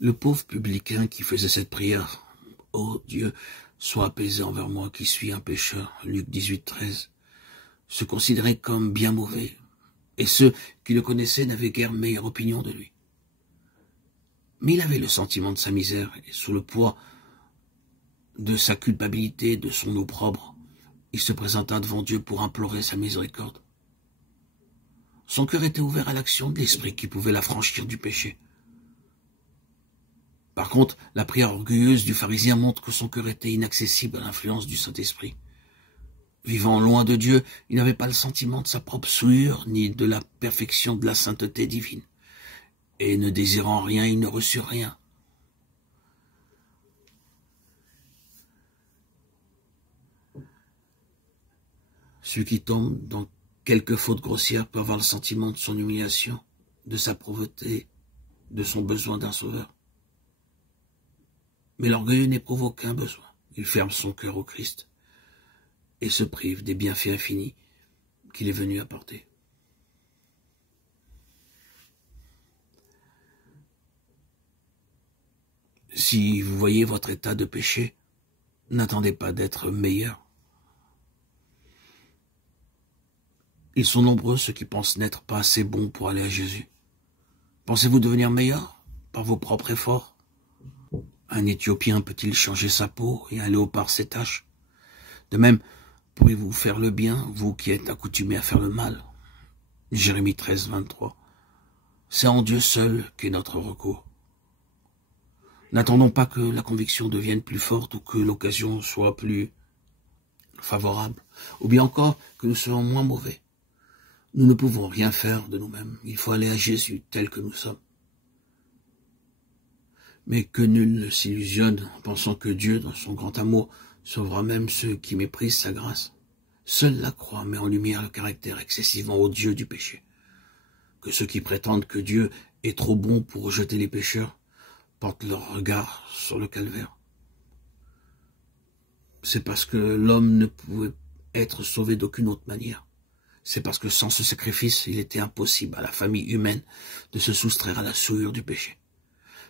Le pauvre publicain qui faisait cette prière, « Ô Dieu, sois apaisé envers moi qui suis un pécheur » Luc 18, 13, se considérait comme bien mauvais, et ceux qui le connaissaient n'avaient guère meilleure opinion de lui. Mais il avait le sentiment de sa misère, et sous le poids de sa culpabilité, de son opprobre, il se présenta devant Dieu pour implorer sa miséricorde. Son cœur était ouvert à l'action de l'Esprit qui pouvait l'affranchir du péché. Par contre, la prière orgueilleuse du pharisien montre que son cœur était inaccessible à l'influence du Saint-Esprit. Vivant loin de Dieu, il n'avait pas le sentiment de sa propre souillure, ni de la perfection de la sainteté divine. Et ne désirant rien, il ne reçut rien. Celui qui tombe dans quelque faute grossière peut avoir le sentiment de son humiliation, de sa pauvreté, de son besoin d'un sauveur. Mais l'orgueilleux n'éprouve aucun besoin. Il ferme son cœur au Christ et se prive des bienfaits infinis qu'il est venu apporter. Si vous voyez votre état de péché, n'attendez pas d'être meilleur. Ils sont nombreux ceux qui pensent n'être pas assez bons pour aller à Jésus. Pensez-vous devenir meilleur par vos propres efforts? Un Éthiopien peut-il changer sa peau et un léopard ses taches? De même, pourriez-vous faire le bien, vous qui êtes accoutumés à faire le mal? Jérémie 13, 23. C'est en Dieu seul qu'est notre recours. N'attendons pas que la conviction devienne plus forte ou que l'occasion soit plus favorable, ou bien encore que nous soyons moins mauvais. Nous ne pouvons rien faire de nous-mêmes. Il faut aller à Jésus tel que nous sommes. Mais que nul ne s'illusionne en pensant que Dieu, dans son grand amour, sauvera même ceux qui méprisent sa grâce. Seule la croix met en lumière le caractère excessivement odieux du péché. Que ceux qui prétendent que Dieu est trop bon pour rejeter les pécheurs portent leur regard sur le calvaire. C'est parce que l'homme ne pouvait être sauvé d'aucune autre manière. C'est parce que sans ce sacrifice, il était impossible à la famille humaine de se soustraire à la souillure du péché.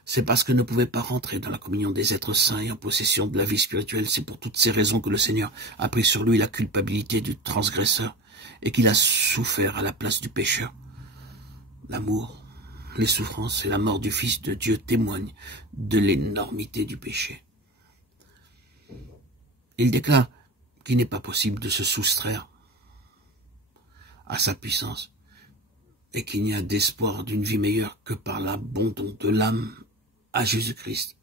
C'est parce que ne pouvait pas rentrer dans la communion des êtres saints et en possession de la vie spirituelle. C'est pour toutes ces raisons que le Seigneur a pris sur lui la culpabilité du transgresseur et qu'il a souffert à la place du pécheur. L'amour, les souffrances et la mort du Fils de Dieu témoignent de l'énormité du péché. Il déclare qu'il n'est pas possible de se soustraire à sa puissance et qu'il n'y a d'espoir d'une vie meilleure que par l'abandon de l'âme à Jésus-Christ,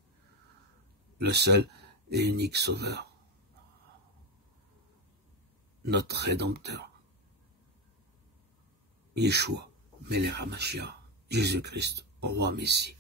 le seul et unique Sauveur, notre Rédempteur, Yeshua, Melech HaMashiach, Jésus-Christ, Roi Messie.